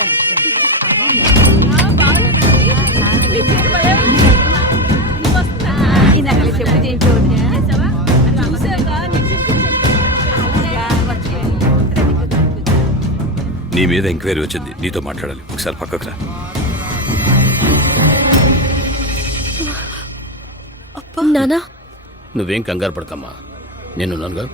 నీ మీద ఎంక్వైరీ వచ్చింది, నీతో మాట్లాడాలి. ఒకసారి పక్కకు రా. నానా, నువ్వేం కంగారు పడకమ్మా, నేనున్నానుగా.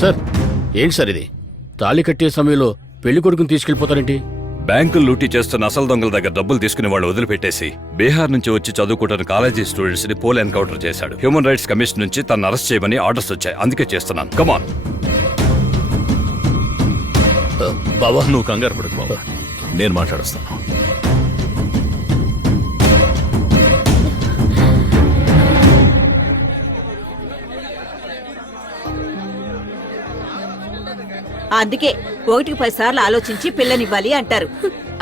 సార్, ఏంటి సార్ ఇది? తాళి కట్టే సమయంలో పెళ్లి కొడుకుని తీసుకెళ్లిపోతారేంటి? బ్యాంకులు లూటీ చేస్తున్న అసలు దొంగల దగ్గర డబ్బులు తీసుకుని వాళ్ళు వదిలిపెట్టేసి బీహార్ నుంచి వచ్చి చదువుకుంటున్న కాలేజీ స్టూడెంట్స్ ని పోల్ ఎన్కౌంటర్ చేశాడు. హ్యూమన్ రైట్స్ కమిషన్ నుంచి తను అరెస్ట్ చేయమని ఆర్డర్స్ వచ్చాయి, అందుకే చేస్తున్నాను. కమాన్. బాబా, నువ్వు కంగారు పడకు బాబా, నేను మాట్లాడొస్తాను. అందుకే 1కి 10 సార్లు ఆలోచించి పిల్లనివ్వాలి అంటారు.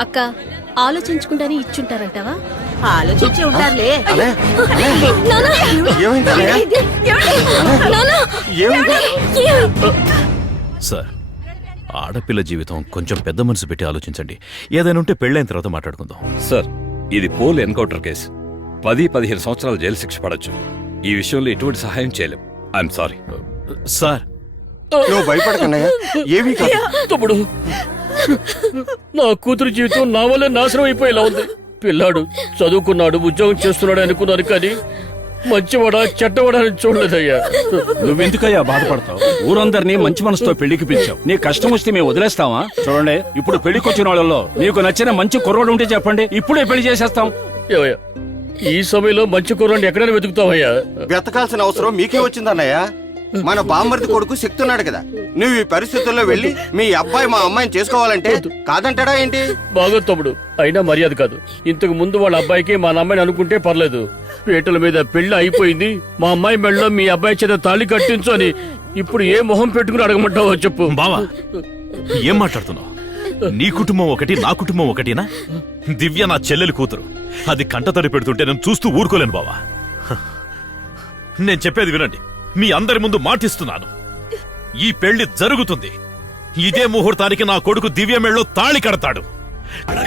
అక్క, ఆలోచించుకుంటానే ఇచ్చుంటారంటావా? ఆలోచించి ఉంటారులే. సార్, ఆడపిల్ల జీవితం కొంచెం పెద్ద మనసు పెట్టి ఆలోచించండి. ఏదైనా ఉంటే పెళ్ళైన తర్వాత మాట్లాడుకుందాం. సార్, ఇది పోల్ ఎన్కౌంటర్ కేసు. 10-15 సంవత్సరాల జైలు శిక్ష పడొచ్చు. ఈ విషయంలో ఎటువంటి సహాయం చేయలేం. I'm sorry. సార్, నువ్వు భయపడకన్నయ్య, ఏమీ కాదు. తమ్ముడు, నా కూతురు జీవితం నా వల్లే నాశనం అయిపోయేలా ఉంది. పిల్లాడు చదువుకున్నాడు, ఉద్యోగం చేస్తున్నాడు అనుకున్నాను, కానీ మంచివాడా చెడ్డవాడా అని చూడలేదయ్యా. నువ్వెందుకయ్యా బాధపడతావు? ఊరందరినీ మంచి మనసుతో పెళ్లికి పిలిచావు. నీ కష్టం వస్తే మేము వదిలేస్తావా? చూడండి, ఇప్పుడు పెళ్లికొచ్చిన వాళ్ళలో మీకు నచ్చిన మంచి కుర్రోడు ఉంటే చెప్పండి, ఇప్పుడే పెళ్లి చేసేస్తాం. ఏవయ్యా, ఈ సమయంలో మంచి కుర్రాన్ని ఎక్కడైనా వెతుకుతావయ్యా? వెతకాల్సిన అవసరం మీకే వచ్చిందన్నయ్య. మన బామ్మర్ది కొడుకు శక్తి ఉన్నాడు కదా. నువ్వు ఈ పరిస్థితుల్లో వెళ్ళి మీ అబ్బాయి మా అమ్మాయిని చేసుకోవాలంటే కాదంటాడా ఏంటి? బాగా తమ్ముడు, అయినా మర్యాద కాదు. ఇంతకు ముందు వాళ్ళ అబ్బాయికి మా అమ్మాయిని అనుకుంటే పర్లేదు. పీటల మీద పెళ్లి అయిపోయింది, మా అమ్మాయి మెడలో మీ అబ్బాయి చేత తాళి కట్టించు అని ఇప్పుడు ఏ మొహం పెట్టుకుని అడగమంటావో చెప్పు. బావా, ఏం మాట్లాడుతున్నావు? నీ కుటుంబం ఒకటి, నా కుటుంబం ఒకటినా? దివ్య నా చెల్లెలి కూతురు. అది కంటతడి పెడుతుంటే నేను చూస్తూ ఊరుకోలేను బావా. నేను చెప్పేది వినండి, మీ అందరి ముందు మాటిస్తున్నాను, ఈ పెళ్లి జరుగుతుంది. ఇదే ముహూర్తానికి నా కొడుకు దివ్య మెళ్ళలో తాళి కడతాడు.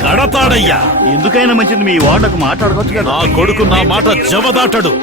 కడతాడయ్యా. ఎందుకైనా మంచిది మీ వాడకు మాట్లాడుకోవచ్చు కదా. నా కొడుకు నా మాట జవదాటడు.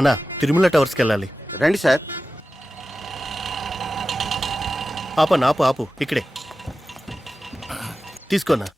అన్నా, తిరుమల టవర్స్కి వెళ్ళాలి. రండి సార్. ఆపు ఆపు, ఇక్కడే తీసుకోనా.